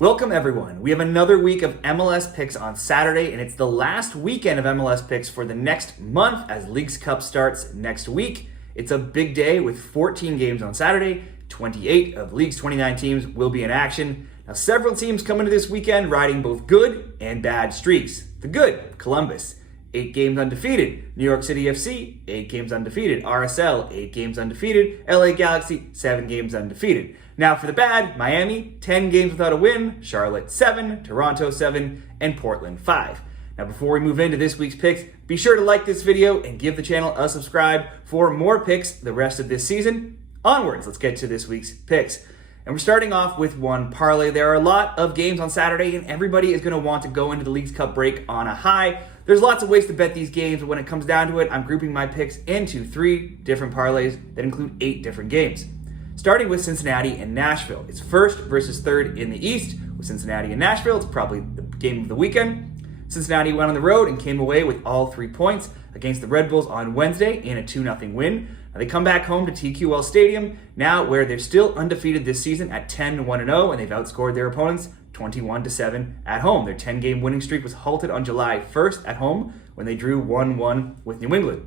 Welcome everyone. We have another week of MLS picks on Saturday, and it's the last weekend of MLS picks for the next month as Leagues Cup starts next week. It's a big day with 14 games on Saturday. 28 of League's 29 teams will be in action. Now, several teams come into this weekend riding both good and bad streaks. The good, Columbus, 8 games undefeated. New York City FC, 8 games undefeated. RSL, 8 games undefeated. LA Galaxy, 7 games undefeated. Now for the bad, Miami, 10 games without a win. Charlotte, 7. Toronto, 7. And Portland, 5. Now before we move into this week's picks, be sure to like this video and give the channel a subscribe for more picks the rest of this season. Onwards, let's get to this week's picks. And we're starting off with one parlay. There are a lot of games on Saturday, and everybody is going to want to go into the Leagues Cup break on a high. There's lots of ways to bet these games, but when it comes down to it, I'm grouping my picks into 3 different parlays that include 8 different games. Starting with Cincinnati and Nashville. It's first versus third in the East. With Cincinnati and Nashville, it's probably the game of the weekend. Cincinnati went on the road and came away with all 3 points against the Red Bulls on Wednesday in a 2-0 win. Now they come back home to TQL Stadium now, where they're still undefeated this season at 10-1-0, and they've outscored their opponents 21-7 at home. Their 10-game winning streak was halted on July 1st at home when they drew 1-1 with New England.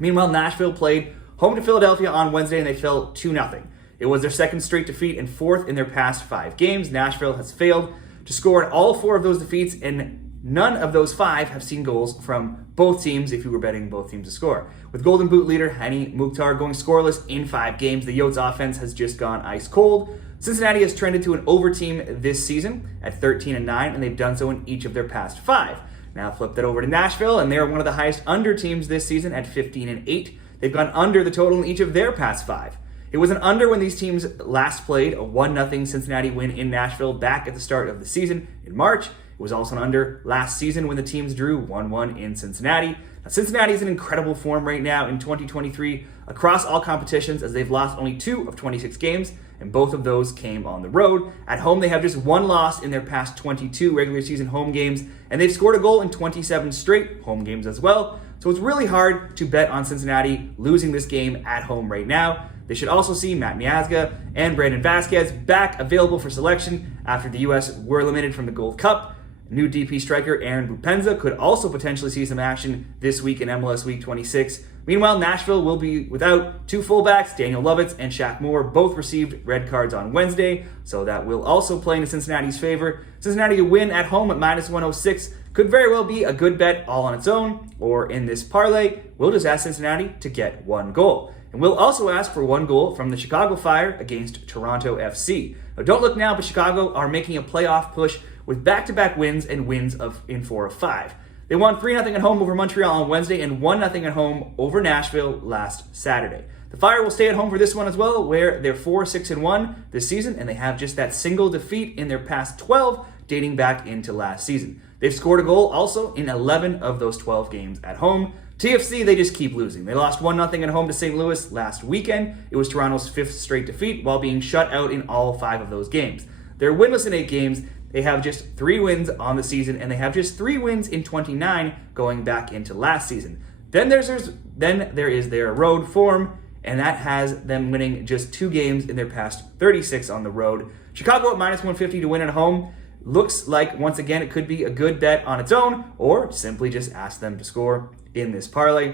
Meanwhile, Nashville played home to Philadelphia on Wednesday, and they fell 2-0. It was their second straight defeat and 4th in their past 5 games. Nashville has failed to score in all 4 of those defeats, and none of those 5 have seen goals from both teams if you were betting both teams to score. With Golden Boot leader Hani Mukhtar going scoreless in 5 games, the Yotes offense has just gone ice cold. Cincinnati has trended to an over team this season at 13-9, and they've done so in each of their past 5. Now flip that over to Nashville, and they're one of the highest under teams this season at 15-8. They've gone under the total in each of their past 5. It was an under when these teams last played, a 1-0 Cincinnati win in Nashville back at the start of the season in March. It was also an under last season when the teams drew 1-1 in Cincinnati. Now, Cincinnati is in incredible form right now in 2023 across all competitions, as they've lost only 2 of 26 games, and both of those came on the road. At home, they have just 1 loss in their past 22 regular season home games, and they've scored a goal in 27 straight home games as well. So it's really hard to bet on Cincinnati losing this game at home right now. They should also see Matt Miazga and Brandon Vasquez back available for selection after the U.S. were eliminated from the Gold Cup. New DP striker Aaron Bupenza could also potentially see some action this week in MLS Week 26. Meanwhile, Nashville will be without 2 fullbacks, Daniel Lovitz and Shaq Moore. Both received red cards on Wednesday, so that will also play into Cincinnati's favor. Cincinnati to win at home at -106 could very well be a good bet all on its own, or in this parlay, we'll just ask Cincinnati to get 1 goal. And we'll also ask for 1 goal from the Chicago Fire against Toronto FC. Now, don't look now, but Chicago are making a playoff push with back-to-back wins and wins in 4 of 5. They won 3-0 at home over Montreal on Wednesday and 1-0 at home over Nashville last Saturday. The Fire will stay at home for this one as well, where they're 4-6-1 this season, and they have just that single defeat in their past 12, dating back into last season. They've scored a goal also in 11 of those 12 games at home. TFC, they just keep losing. They lost 1-0 at home to St. Louis last weekend. It was Toronto's 5th straight defeat while being shut out in all 5 of those games. They're winless in 8 games. They have just 3 wins on the season, and they have just 3 wins in 29 going back into last season. Then there is their road form, and that has them winning just 2 games in their past 36 on the road. Chicago at -150 to win at home. Looks like, once again, it could be a good bet on its own, or simply just ask them to score in this parlay.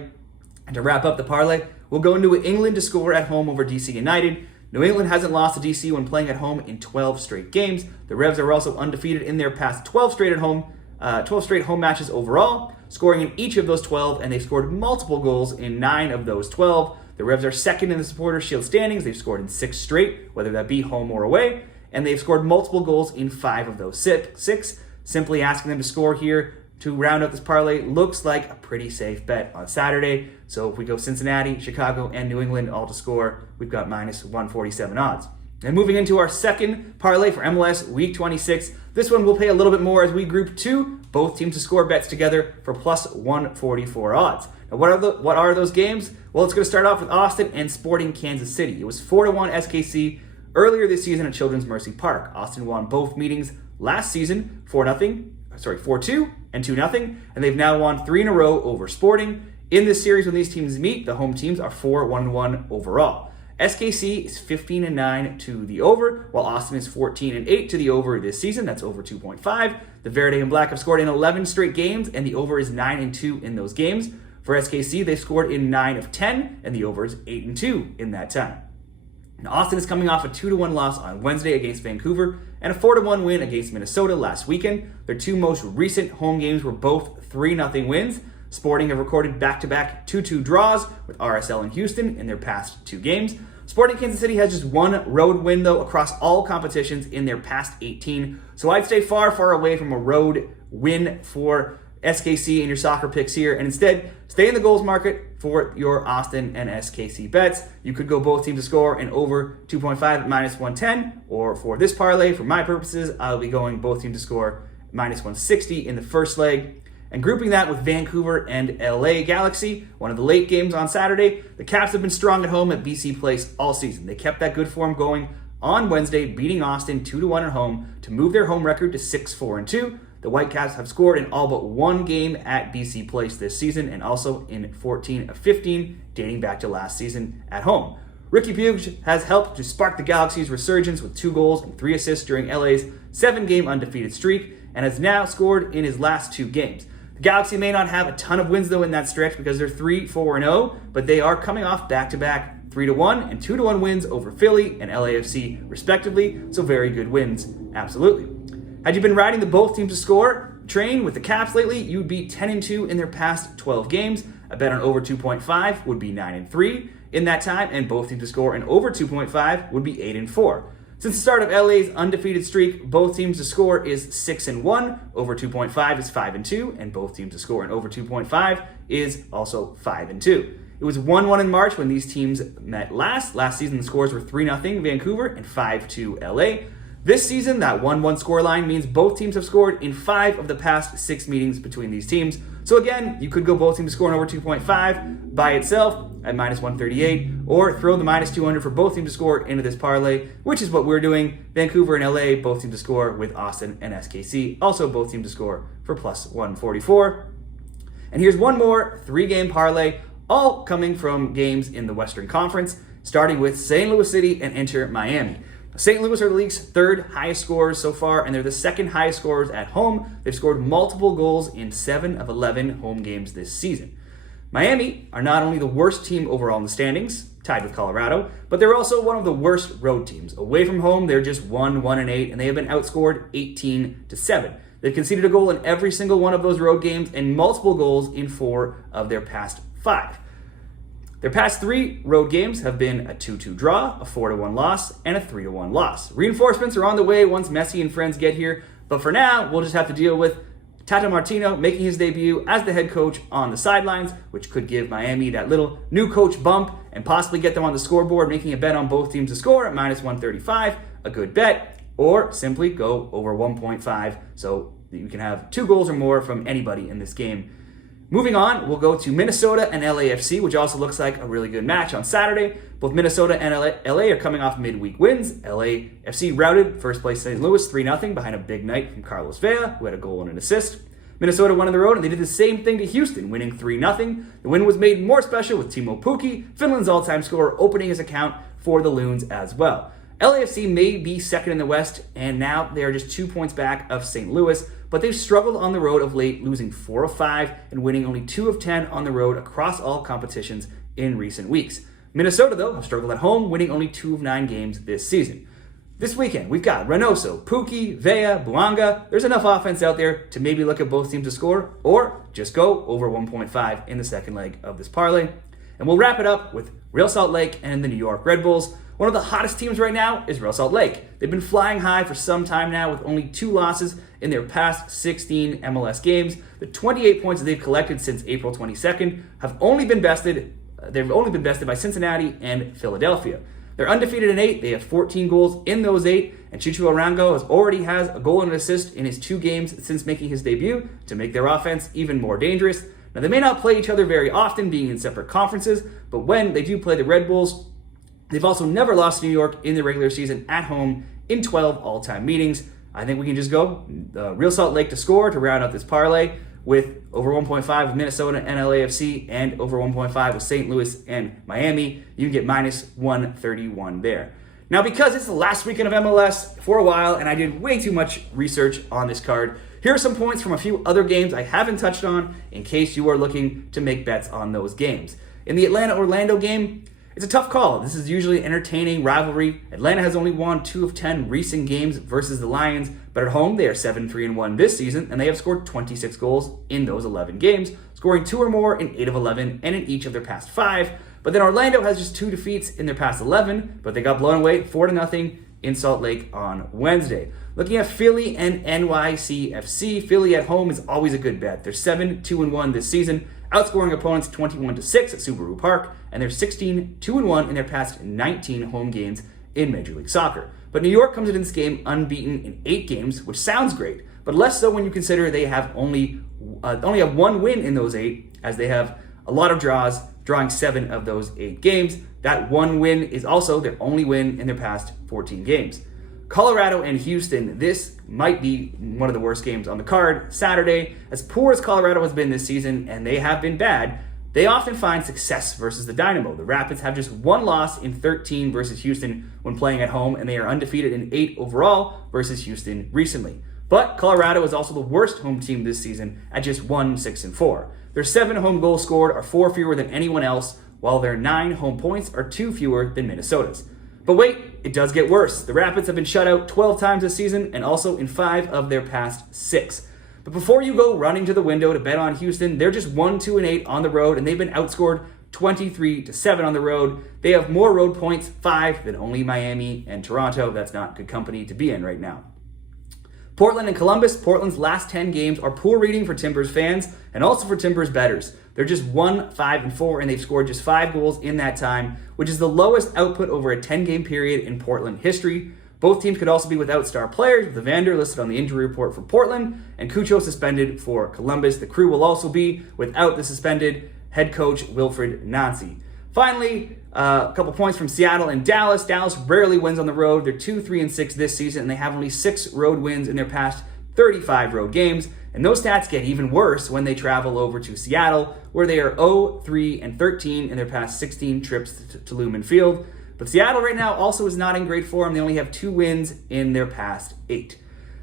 And to wrap up the parlay, we'll go New England to score at home over DC United. New England hasn't lost to DC when playing at home in 12 straight games. The Revs are also undefeated in their past 12 straight home matches overall, scoring in each of those 12, and they've scored multiple goals in 9 of those 12. The Revs are second in the Supporters' Shield standings. They've scored in 6 straight, whether that be home or away, and they've scored multiple goals in 5 of those 6. Simply asking them to score here to round out this parlay looks like a pretty safe bet on Saturday. So if we go Cincinnati, Chicago, and New England all to score, we've got -147 odds. And moving into our second parlay for MLS Week 26, this one will pay a little bit more as we group 2 both teams to score bets together for +144 odds. Now, what are those games? Well, it's going to start off with Austin and Sporting Kansas City. It was 4-1 SKC earlier this season at Children's Mercy Park. Austin won both meetings last season 4-2 and 2-0, and they've now won 3 in a row over Sporting. In this series, when these teams meet, the home teams are 4-1-1 overall. SKC is 15-9 to the over, while Austin is 14-8 to the over this season. That's over 2.5. The Verde and Black have scored in 11 straight games, and the over is 9-2 in those games. For SKC, they've scored in 9 of 10, and the over is 8-2 in that time. Now, Austin is coming off a 2-1 loss on Wednesday against Vancouver and a 4-1 win against Minnesota last weekend. Their two most recent home games were both 3-0 wins. Sporting have recorded back-to-back 2-2 draws with RSL and Houston in their past two games. Sporting Kansas City has just one road win, though, across all competitions in their past 18. So I'd stay far, far away from a road win for SKC in your soccer picks here, and instead stay in the goals market for your Austin and SKC bets. You could go both teams to score and over 2.5 at -110, or for this parlay, for my purposes, I'll be going both teams to score -160 in the first leg. And grouping that with Vancouver and LA Galaxy, one of the late games on Saturday, the Caps have been strong at home at BC Place all season. They kept that good form going on Wednesday, beating Austin 2-1 at home to move their home record to 6-4-2. The Whitecaps have scored in all but one game at BC Place this season, and also in 14 of 15, dating back to last season at home. Ricky Puig has helped to spark the Galaxy's resurgence with 2 goals and 3 assists during LA's 7-game undefeated streak, and has now scored in his last 2 games. The Galaxy may not have a ton of wins, though, in that stretch because they're 3-4-0, but they are coming off back-to-back 3-1 and 2-1 wins over Philly and LAFC, respectively, so very good wins, absolutely. Had you been riding the both teams to score train with the Caps lately, you'd be 10-2 in their past 12 games. A bet on over 2.5 would be 9-3 in that time, and both teams to score and over 2.5 would be 8-4. Since the start of LA's undefeated streak, both teams to score is 6-1, over 2.5 is 5-2, and both teams to score and over 2.5 is also 5-2. It was 1-1 in March when these teams met last. Last season, the scores were 3-0 Vancouver and 5-2 LA. This season, that 1-1 scoreline means both teams have scored in 5 of the past 6 meetings between these teams. So again, you could go both teams scoring over 2.5 by itself at -138, or throw the -200 for both teams to score into this parlay, which is what we're doing. Vancouver and LA, both teams to score, with Austin and SKC, also both teams to score for +144. And here's one more 3-game parlay, all coming from games in the Western Conference, starting with St. Louis City and Inter Miami. St. Louis are the league's 3rd highest scorers so far, and they're the 2nd highest scorers at home. They've scored multiple goals in 7 of 11 home games this season. Miami are not only the worst team overall in the standings, tied with Colorado, but they're also one of the worst road teams. Away from home, they're just 1-1-8, and they have been outscored 18-7. They've conceded a goal in every single one of those road games and multiple goals in 4 of their past 5. Their past 3 road games have been a 2-2 draw, a 4-1 loss, and a 3-1 loss. Reinforcements are on the way once Messi and friends get here, but for now, we'll just have to deal with Tata Martino making his debut as the head coach on the sidelines, which could give Miami that little new coach bump and possibly get them on the scoreboard, making a bet on both teams to score at -135, a good bet, or simply go over 1.5 so that you can have 2 goals or more from anybody in this game. Moving on, we'll go to Minnesota and LAFC, which also looks like a really good match on Saturday. Both Minnesota and LA are coming off midweek wins. LAFC routed first place St. Louis 3-0 behind a big night from Carlos Vela, who had a goal and an assist. Minnesota won on the road, and they did the same thing to Houston, winning 3-0. The win was made more special with Timo Pukki, Finland's all-time scorer, opening his account for the Loons as well. LAFC may be second in the West, and now they are just 2 points back of St. Louis, but they've struggled on the road of late, losing 4 of 5 and winning only 2 of 10 on the road across all competitions in recent weeks. Minnesota, though, have struggled at home, winning only 2 of 9 games this season. This weekend, we've got Reynoso, Pukki, Vea, Buanga. There's enough offense out there to maybe look at both teams to score, or just go over 1.5 in the second leg of this parlay. And we'll wrap it up with Real Salt Lake and the New York Red Bulls. One of the hottest teams right now is Real Salt Lake. They've been flying high for some time now with only 2 losses in their past 16 MLS games. The 28 points that they've collected since April 22nd have only been bested. They've only been bested by Cincinnati and Philadelphia. They're undefeated in 8. They have 14 goals in those 8. And Chicho Arango already has a goal and an assist in his 2 games since making his debut to make their offense even more dangerous. Now, they may not play each other very often, being in separate conferences, but when they do play the Red Bulls, they've also never lost to New York in the regular season at home in 12 all-time meetings. I think we can just go Real Salt Lake to score to round out this parlay. with over 1.5 with Minnesota and LAFC and over 1.5 with St. Louis and Miami. You can get minus 131 there. Now, because it's the last weekend of MLS for a while and I did way too much research on this card, here are some points from a few other games I haven't touched on in case you are looking to make bets on those games. In the Atlanta-Orlando game, it's a tough call. This is usually an entertaining rivalry. Atlanta has only won 2 of 10 recent games versus the Lions, but at home they are 7-3-1 this season, and they have scored 26 goals in those 11 games, scoring 2 or more in 8 of 11 and in each of their past 5. But then Orlando has just 2 defeats in their past 11, but they got blown away 4-0 in Salt Lake on Wednesday. Looking at Philly and NYCFC, Philly at home is always a good bet. They're 7-2-1 this season, outscoring opponents 21-6 at Subaru Park, and they're 16-2-1 in their past 19 home games in Major League Soccer. But New York comes into this game unbeaten in 8 games, which sounds great, but less so when you consider they have only have 1 win in those 8, as they have a lot of draws, drawing 7 of those 8 games. That 1 win is also their only win in their past 14 games. Colorado and Houston, this might be one of the worst games on the card. Saturday, as poor as Colorado has been this season, and they have been bad, they often find success versus the Dynamo. The Rapids have just 1 loss in 13 versus Houston when playing at home, and they are undefeated in 8 overall versus Houston recently. But Colorado is also the worst home team this season at just 1-6-4. Their 7 home goals scored are 4 fewer than anyone else, while their 9 home points are 2 fewer than Minnesota's. But wait, it does get worse. The Rapids have been shut out 12 times this season and also in 5 of their past 6. But before you go running to the window to bet on Houston, they're just 1-2-8 on the road, and they've been outscored 23-7 on the road. They have more road points, 5, than only Miami and Toronto. That's not good company to be in right now. Portland and Columbus, Portland's last 10 games are poor reading for Timbers fans and also for Timbers bettors. They're just 1-5-4, and they've scored just 5 goals in that time, which is the lowest output over a 10-game period in Portland history. Both teams could also be without star players, with Evander listed on the injury report for Portland and Cucho suspended for Columbus. The Crew will also be without the suspended head coach Wilfred Nancy. Finally, a couple points from Seattle and Dallas. Dallas rarely wins on the road. They're 2-3-6 this season, and they have only 6 road wins in their past 35 road games. And those stats get even worse when they travel over to Seattle, where they are 0-3-13 in their past 16 trips to Lumen Field. But Seattle right now also is not in great form. They only have 2 wins in their past 8.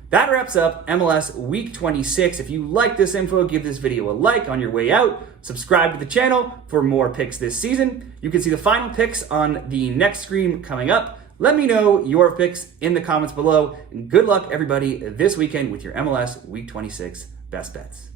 That wraps up MLS Week 26. If you like this info, give this video a like on your way out. Subscribe to the channel for more picks this season. You can see the final picks on the next screen coming up. Let me know your picks in the comments below. And good luck, everybody, this weekend with your MLS Week 26 best bets.